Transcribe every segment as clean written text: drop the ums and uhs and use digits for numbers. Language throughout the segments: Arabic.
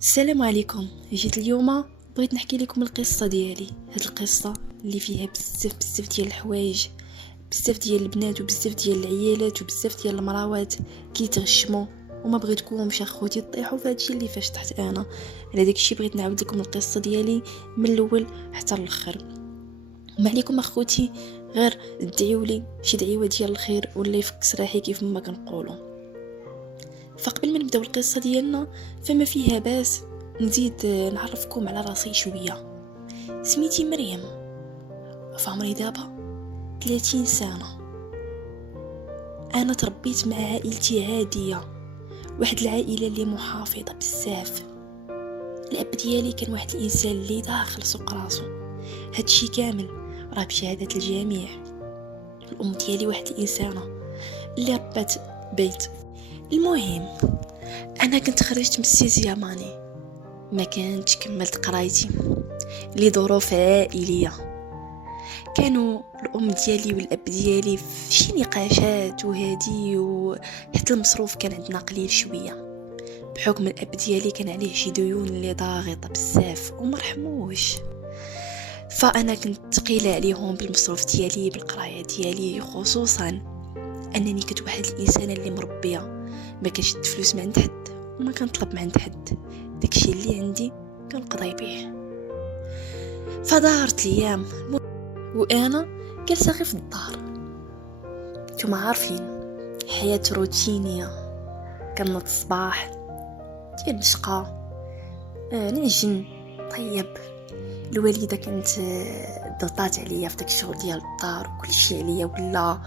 السلام عليكم. جيت اليوم بغيت نحكي لكم القصه ديالي. هاد القصه اللي فيها بزاف ديال الحوايج، بزاف ديال البنات وبزاف ديال العيالات وبزاف ديال المراوات كيتغشموا وما بغيتكمش اخوتي تطيحوا في هادشي اللي فاش تحت انا. على داكشي بغيت نعاود لكم القصه ديالي من الاول حتى الاخر. ما عليكم اخوتي غير ادعيوا لي شي دعيوه ديال الخير ولا يفك سراحي كيف ما كنقولوا. فقبل ما نبداو القصه ديالنا فما فيها باس نزيد نعرفكم على راسي شويه. سميتي مريم وفعمري دابا 30 سنه. انا تربيت مع عائلتي عاديه، واحد العائله اللي محافظه بزاف. الاب ديالي كان واحد الانسان اللي داخل سوق راسو، هادشي كامل راه بشهاده الجميع. الام ديالي واحد الانسانه اللي ربات بيت. المهم انا كنت خرجت من السيزياماني، ما كانتش كملت قرايتي لظروف عائليه. كانوا الام ديالي والاب ديالي في شي نقاشات وهادي، وحتى المصروف كان عندنا قليل شويه بحكم الاب ديالي كان عليه شي ديون اللي ضاغطه بزاف ومرحموش. فانا كنت ثقيله عليهم بالمصروف ديالي بالقرايه ديالي، خصوصا انني كنت واحد الانسانه اللي مربيه ما كنشد فلوس من عند حد وما كنطلب من عند حد، داكشي اللي عندي كنقضي به. فدارت الايام وانا جالسه غير في الدار. نتوما عارفين حياه روتينيه، كنوض الصباح ديال الشقا، نعجن طيب. الوالده كانت ضغطات عليا في داك الشغل ديال الدار وكل شيء عليا، ولا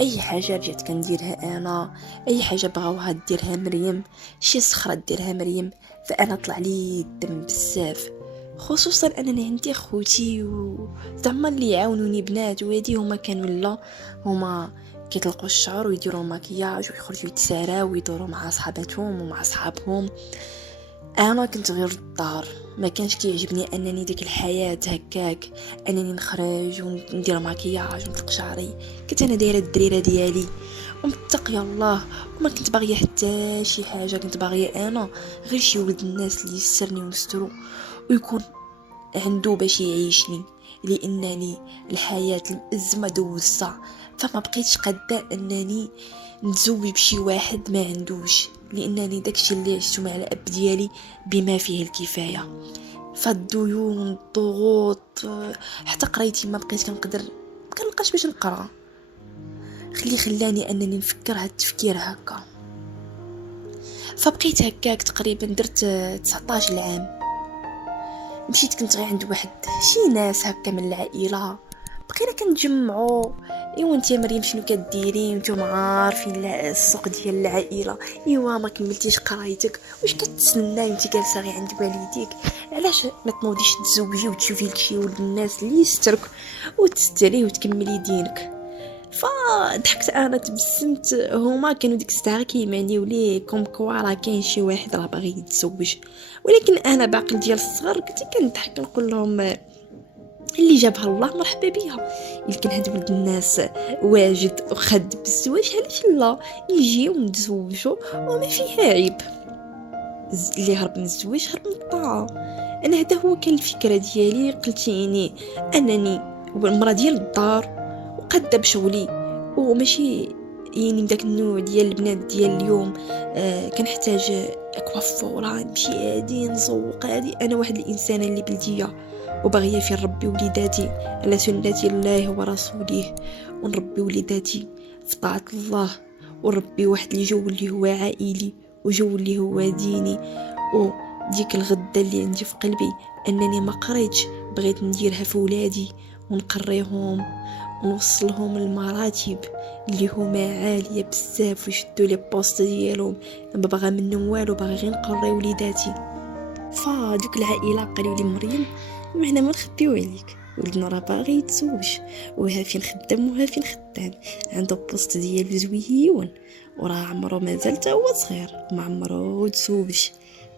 اي حاجه رجعت كنديرها انا، اي حاجه بغاوها ديرها مريم، شي صخره ديرها مريم. فانا طلع لي الدم بزاف، خصوصا انني عندي خوتي وزعما اللي يعاونوني بنات وهادي هما كانوا لا هما كيطلقوا الشعر ويديروا المكياج ويخرجوا يتساراو ويدوروا مع صحاباتهم ومع صحابهم. انا كنت غير الدار، ما كانش كيعجبني انني ديك الحياه هكاك، انني نخرج وندير مكياج ونطلق شعري. كنت انا دايره الدريره ديالي ومتقيه الله، وما كنت باغيه حتى شي حاجه. كنت باغيه انا غير شي ولد الناس اللي يسرني ونسترو ويكون عنده باش يعيشني، لانني الحياه الازمه دوزتها. فما بقيتش قاده انني نتزوج بشي واحد ما عندوش، لانني داكشي اللي عشتو مع الاب ديالي بما فيه الكفايه. فالديون الضغوط حتى قرايتي ما بقيت كنقدر، كنلقاش باش نقرا. خلاني انني نفكر هاد التفكير هكا. فبقيت هكاك تقريبا درت 19 العام. مشيت كنت غير عند واحد شي ناس هكا من العائله، بقينا كنتجمعوا. ايوا انت يا مريم شنو كديري؟ نتوما عارفين السوق ديال العائله. ايوا ما كملتيش قرايتك، واش كتسناي انت جالسه غير عند والديك؟ علاش ما تنوضيش تزوجي وتشوفي لك شي ولد الناس اللي يسترك وتستري وتكملي دينك؟ فضحكت انا تبسمت. هما كانوا ديك الساعه كيمعنيو ليه كوم كوا راه كاين شي واحد راه باغي يتزوج، ولكن انا باقل ديال الصغر كنت كنضحك نقول لهم اللي جابها الله مرحبا بها. يمكن هاد ولد الناس واجد وخد بالزواج، علاش لا يجيو ونتزوجوا وما فيها عيب. اللي هرب من الزواج هرب من الطاعه. انا هذا هو كان الفكره ديالي. قلت يعني انني المراه ديال الدار وقاده بشغلي وماشي يعني داك النوع ديال البنات ديال اليوم. كنحتاج كوافوره نمشي هادي نزوق هادي. انا واحد الانسانه اللي بلديه وباغيه في ربي وليداتي على سنه الله ورسوله، ونربي وليداتي في طاعه الله، ونربي واحد الجو اللي هو عائلي وجو اللي هو ديني. وديك الغده اللي عندي في قلبي انني ما قريتش بغيت نديرها في ولادي ونقريهم ونوصلهم المراتب اللي هما عاليه بزاف ويشدوا لي بوست ديالهم. ما باغا منهم والو، باغي غير نقري وليداتي. فدوك العائله قالوا لي مريم معنا ما نخبيو عليك، ولدنا راه باغي يتزوج وها فين خدام وها فين خدام، عنده بوست ديالو زويون وراه عمره مازال تا هو صغير ما عمره تزوج.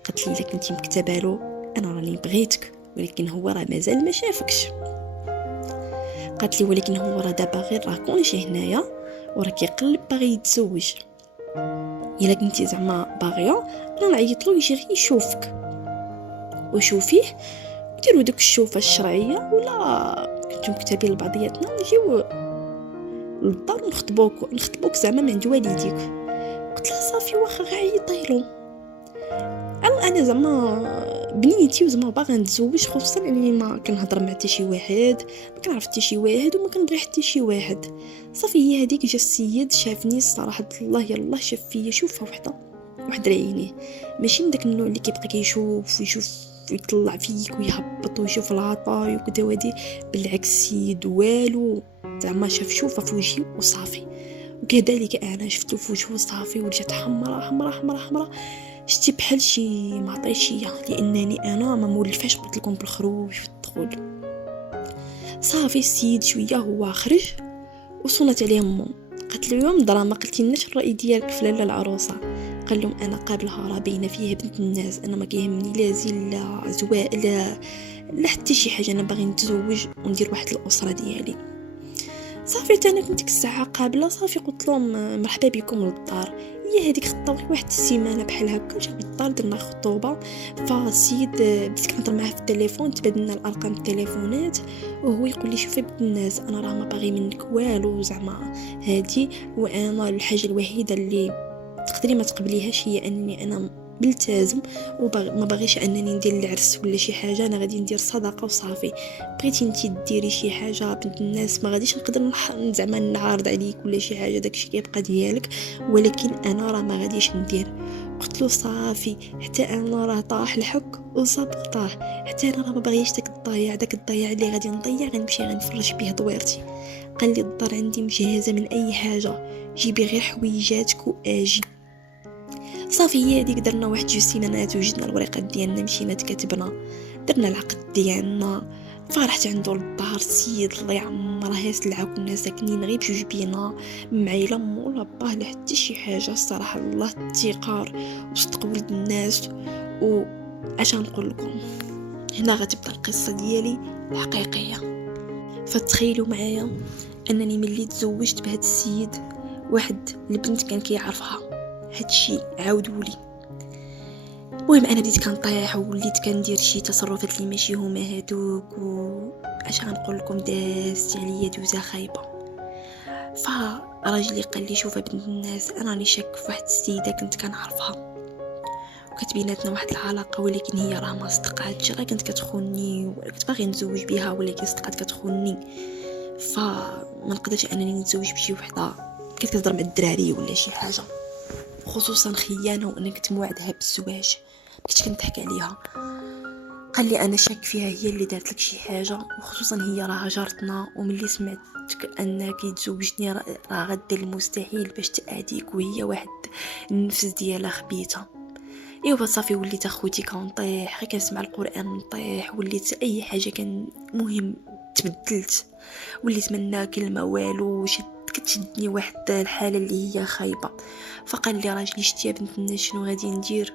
قالت لي الا كنتي مكتبه له انا راني بغيتك، ولكن هو راه مازال ما شافكش. قالت لي ولكن هو راه دابا غير راه كون جا هنايا وراه كيقلب باغي يتزوج. الا كنتي زعما باغيه انا نعيط له يجي غير يشوفك وشوفيه، ديروا ديك الشوفه الشرعيه، ولا كنتم مكتابين لبعضياتنا نجيو للدار نخطبوك زعما من عند والديك. قلت لها صافي واخا غيعيطي له. انا زعما بنيتي وزعما باغا نتزوج، خصوصا اني ما كنهضر مع حتى شي واحد، ما كنعرف حتى شي واحد وما كنبغي حتى شي واحد. صافي هي هذيك جا السيد شافني الصراحه الله يلاه شاف فيا شوفه واحد عينيه، ماشي من داك النوع اللي كيبقى كيشوف ويشوف ويطلع فيك ويهبط ويشوف العطاي وكذا ودي. بالعكس السيد والو، زعما شاف شوفه في وجهي وصافي. وكذلك انا شفتو في وجهه صافي ولجات حمراء حمراء حمراء حمراء، شتي بحال شي معطيشيه، لانني انا ما مولفاش قلت لكم بالخروج والدخول. صافي السيد شويه هو خرج وصلت عليه امه، قالت له يوم دراما قلتي لناش الراي ديالك في لاله العروسه؟ قال لهم انا قابلها راه باينه فيها بنت الناس، انا ما كيهمني لا زين لا زواء لا حتى شي حاجه، انا باغي نتزوج وندير واحد الاسره ديالي. صافي انا كنت ديك الساعه قابله، صافي قلت لهم مرحبا بكم للدار. هي هذيك خطاوي واحد السيمانه بحال هكا، جا للدار درنا خطوبه. فالسيد بديت كنهضر معاه في التليفون، تبادلنا الارقام التليفونات، وهو يقول لي شوفي بنت الناس انا راه ما باغي منك والو زعما هادي، وانا الحاجه الوحيده اللي تقدري ما تقبليهاش هي انني انا ملتزم ما باغيش انني ندير العرس ولا شي حاجه، انا غادي ندير صدقه وصافي. بغيتي انتي ديري شي حاجه بنت الناس ما غاديش نقدر زعما نعارض عليك ولا شي حاجه، داكشي كيبقى ديالك، ولكن انا راه ما غاديش ندير. قلت له صافي حتى انا راه طاح الحك وصاب طاح، حتى انا راه ما باغيش داك الضياع اللي غادي نضيع، غنمشي غنفرش به دويرتي. قال لي الدار عندي مجهزه من اي حاجه، جيبي غير حويجاتك واجي. صافي هي هذيك درنا واحد 2 سيمانات وجدنا الوريقات ديالنا، مشينا تكتبنا، درنا العقد ديالنا. فرحت عنده للدار السيد الله يعمره، هاس العاو كنا ساكنين غير بجوج بينا، معيله مو لا باه لا حتى شي حاجه. الصراحه الله التقار وصدق ولد الناس. و اش نقول لكم، هنا غتبدا القصه ديالي الحقيقيه. فتخيلوا معايا انني ملي تزوجت بهذا السيد، واحد البنت كان كيعرفها، هادشي عاودولي. المهم انا بديت كنطيح ووليت كندير شي تصرفات اللي ماشي هما هادوك، اش غنقول لكم دازت عليا دوزه خايبه. فراجلي قال لي شوفي بنت الناس انا راني شاك في واحد السيده كنت كنعرفها وكانت بيناتنا واحد العلاقه، ولكن هي راه ما صدقاتش، راه كنت كتخوني وكنت باغي نتزوج بها ولكن صدقات كتخوني، فما نقدرش انني نتزوج بشي وحده كانت كتهضر مع الدراري ولا شي حاجه، خصوصا خيانه وانا كنت موعدها بالزواج كنت كنضحك عليها. قال لي انا شاك فيها هي اللي دارت لك شي حاجه، وخصوصا هي راه جارتنا، وملي سمعتك انك تزوجتني راه غدير المستحيل باش تاذيك، وهي واحد النفس ديالها خبيثه. ايوا صافي وليت اخوتي كنطيح، غير كنسمع القران نطيح، وليت اي حاجه كان مهم تبدلت، وليت من ناكل ما والو، كتشدني واحد الحاله اللي هي خايبه. فقال لي راجلي شتي يا بنت الناس شنو غادي ندير؟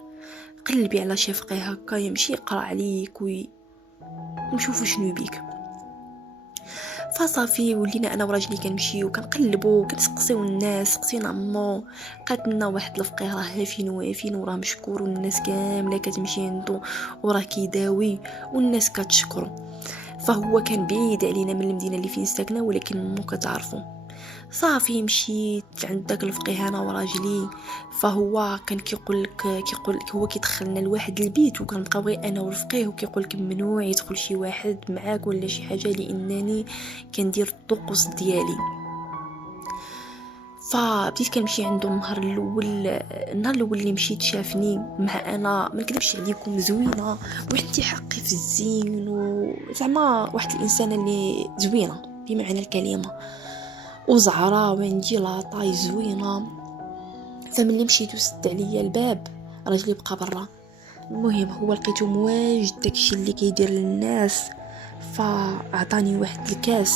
قلبي على شي فقيه هكا يمشي يقرا عليك ونشوفوا شنو بيك. فصافي ولينا انا وراجلي كنمشيو كنقلبوا كنسقسيو الناس، سقسينا عمو قالت لنا واحد الفقيه راه هافين وافين وراه مشكور، والناس كامله كتمشي عنده وراه كيداوي والناس كتشكرو. فهو كان بعيد علينا من المدينه اللي فين ساكنه، ولكن مو كتعرفوا. صافي مشيت عند داك الفقيه انا وراجلي، فهو كان كيقول لك هو كيدخلنا لواحد البيت وكنبقاو غير انا والفقيه، وكيقول لك ممنوع يدخل شي واحد معاك ولا شي حاجه لانني كندير الطقوس ديالي. فبديت كنمشي عنده النهار الاول اللي مشيت شافني مع انا ما نكذبش عليكم زوينه، وعندي حقي في الزين، وزعما واحد الانسان اللي زوينه بمعنى الكلمه، وزعرة وعندي لاطاي زوينه. فملي مشيت وسد عليا الباب راجلي بقى برا. المهم هو لقيته مواجد داكشي اللي كيدير للناس، فاعطاني واحد الكاس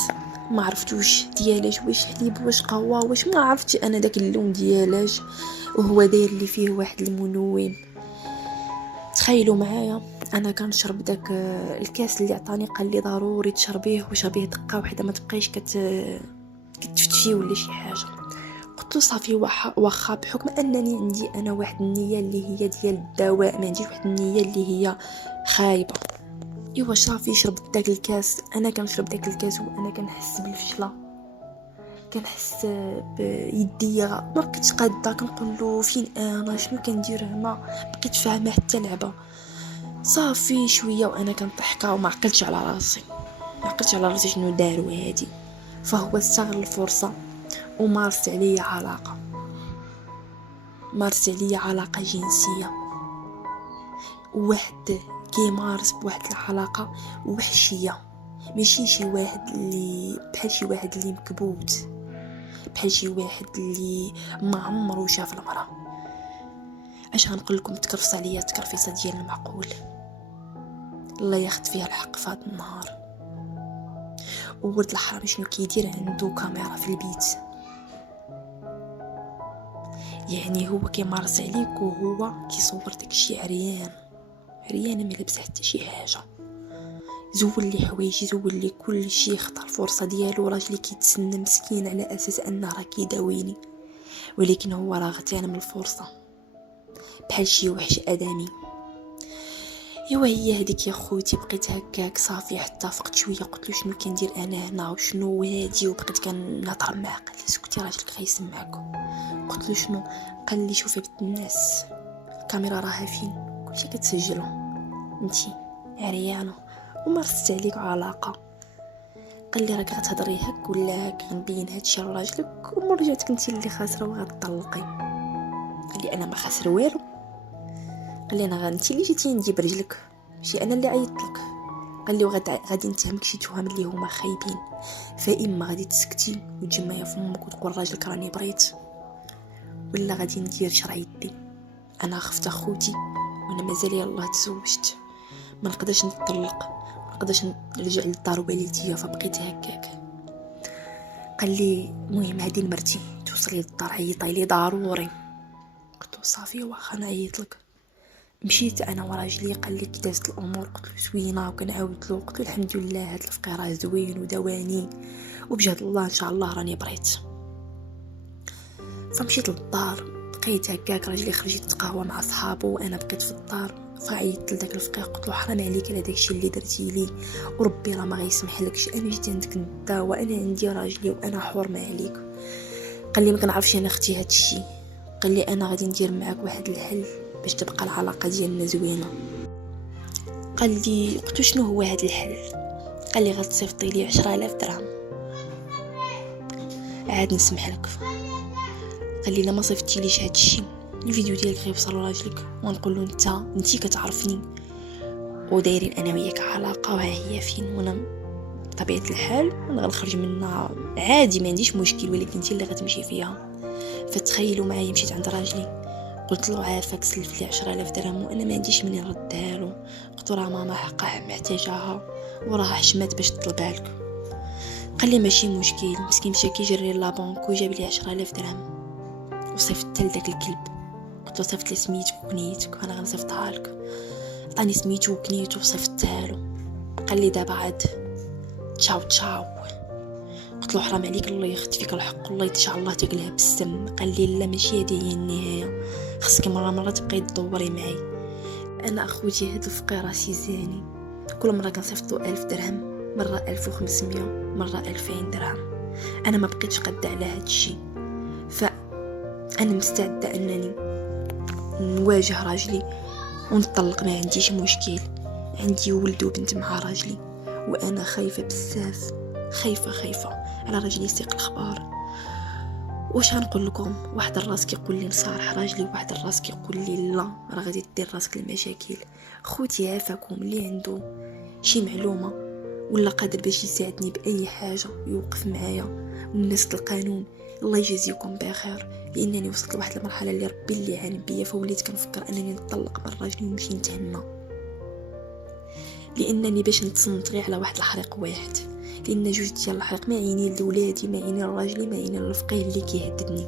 ما عرفتوش ديالاش، واش حليب واش قهوه واش ما عرفتش انا داك اللون ديالاش، وهو داير لي فيه واحد المنوم. تخيلوا معايا انا كنشرب داك الكاس اللي عطاني، قال لي ضروري تشربيه وشربيه دقه واحده ما تبقيش كتفتشي ولا شي حاجه. قلت له صافي واخا بحكم انني عندي انا واحد النيه اللي هي ديال الدواء، ما عنديش واحد النيه اللي هي خايبه. ايوا صافي شربت داك الكاس. انا كنشرب داك الكاس وانا كنحس بالفشله، كنحس بيديا ما بقيتش قاده. كنقول له فين انا، شنو كندير هنا؟ بقيت فاهمه حتى لعبه. صافي شويه وانا كنضحكه وما عقلتش على راسي، شنو داروا هادي. فهو استغل الفرصه ومارس عليا علاقه جنسيه. واحد كيمارس بواحد العلاقه وحشيه، ماشي شي واحد اللي بحال شي واحد اللي مكبوت، بحال شي واحد اللي ما عمره شاف المراه. اش غنقول لكم، تكرفص عليا تكرفيصه ديال المعقول. الله ياخذ فيها الحق في هذا النهار. وولد الحرام شنو كيدير؟ عنده كاميرا في البيت، يعني هو كيمارس عليك وهو كيصور داكشي عريان ما لبس حتى شي حاجه. زول لي حوايجي، زول لي كل شيء، خطر الفرصه ديالو. راجلي كيتسنى مسكين على اساس انه راه كيداويني، ولكن هو راه غتانا من الفرصه بحال شي وحش ادمي. ايوا هي هذيك يا خوتي، بقيت هكاك صافي حتى فقت شويه. قلت له شنو كندير انا هنا وشنو هادي، وبقيت كنهضر معاه. قال لي سكتي راجلك غيسمعك. قلت له شنو؟ قال لي شوفي بنت الناس، الكاميرا راها فين؟ كلشي كتسجلو، انتي عريانه ومارست عليك علاقه. قال لي راك غتهضري هك ولا هك؟ غنبين هادشي لراجلك ومرجعتك انتي اللي خاسره وغتطلقي. قال لي انا ما خاسر والو. قال لي انا انتي اللي جيتي عندي برجلك، ماشي انا اللي عيطت لك. قال لي غادي نتهمك شي تهم اللي هما خايبين، فاما غادي تسكتي وتجمعي فمك وتقول راجلك راني بريت، ولا غادي ندير شرع يدي. انا خفت اخوتي وانا مازال يلاه تزوجت، ما نقدرش نطلق، ما نقدرش نرجع للدار والديا، فبقيت هكاك. قال لي المهم هذه مرتي توصلي للدار عيطي لي ضروري. قلت له صافي واخا نعيط لك. مشيت انا وراجلي. قال لي كي دازت الامور؟ قلت له زوينه. وكنعاود له قلت له الحمد لله هذا الفقير زوين ودواني، وبجهد الله ان شاء الله راني بريت. فمشيت للدار، بقيت هكاك. راجلي خرج يتقهوى مع صحابه وانا بقيت في الدار. فعيطت لذاك الفقير قلت له حرام عليك على داكشي اللي درتي لي، وربي راه ما غيسمح لكش. انا جيت عندك ندا وانا عندي راجلي وانا حور ما عليك. قال لي ما كنعرفش انا اختي هادشي. قال لي انا غادي ندير معاك واحد الحل باش تبقى العلاقه ديالنا زوينه. قال لي قلت شنو هو هذا الحل؟ قال لي غتصيفطي لي 10,000 درهم عاد نسمح لك. قال لي لا ما صيفطتي ليش هادشي، الفيديو ديالك غيوصل لراجلك ونقول له انتي كتعرفني ودايرين انا وياك علاقه وها هي فين، وانا بطبيعه الحال انا غنخرج منها عادي ما عنديش مشكل، ولكن انتي اللي غتمشي فيها. فتخيلوا معايا مشيت عند راجلي قلت له عافاك سلف لي 10,000 درهم وانا ما عنديش منين نردها له. قلت له راه ماما حقها محتاجاها وراها حشمات باش تطلبها لك. قال لي ماشي مشكل. مسكين مشى كيجري لابونك وجاب لي 10,000 درهم وصيفط لذاك الكلب. قلت له صيفط لي سميتك وكنيتك وانا غنصيفطها لك. عطاني سميتو وكنيتو وصيفطها له. قال لي دابا عاد تشاو. قلت له حرام عليك الله يخت فيك الحق، والله ان شاء الله تاكلها بالسم. قال لي لا ماشي هذه هي النهايه، خصك مره تبقاي تدوري معي. انا اخوتي هاد الفقير سيزاني، كل مره كنصيفط له 1000 درهم، مره 1500، مره 2000 درهم. انا ما بقيتش قد على هاد الشيء، فانا مستعده انني نواجه راجلي ونطلق، ما عنديش مشكل. عندي ولد وبنت مع راجلي وانا خايفه بزاف، خايفه على راجلي يسيق الخبار. واش غنقول لكم؟ واحد الراس كيقول لي نصارح راجلي، وواحد الراس كيقول لي لا راه غادي دير راسك المشاكل. خوتي عافاكم اللي عنده شي معلومه ولا قادر باش يساعدني باي حاجه يوقف معايا، والناس القانون الله يجازيكم بخير، لانني وصلت لواحد المرحله اللي ربي اللي عالم بيا، فوليت كنفكر انني نطلق من راجلي ونمشي نتهنى، لانني باش نتصنت غير على واحد الحريق واحد، لان جوج ديال الحريق ما عينين لولادي، ما عينين لراجلي، ما عينين للفقيه اللي كيهددني.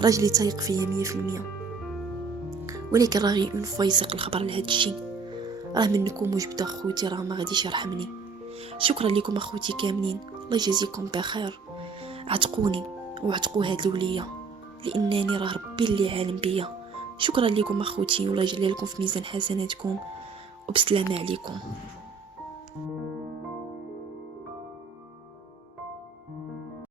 راجلي تايق فيا 100%، ولكن راه غير اون فوا يسيق الخبر لهذا الشيء راه منكم وجبت اخوتي راه ما غاديش يرحمني. شكرا لكم اخوتي كاملين، الله يجازيكم بخير، عتقوني وعتقوا هاد الوليه، لانني راه ربي اللي عالم بيا. شكرا لكم اخوتي، والله يجعل لكم في ميزان حسناتكم، وبسلامه عليكم.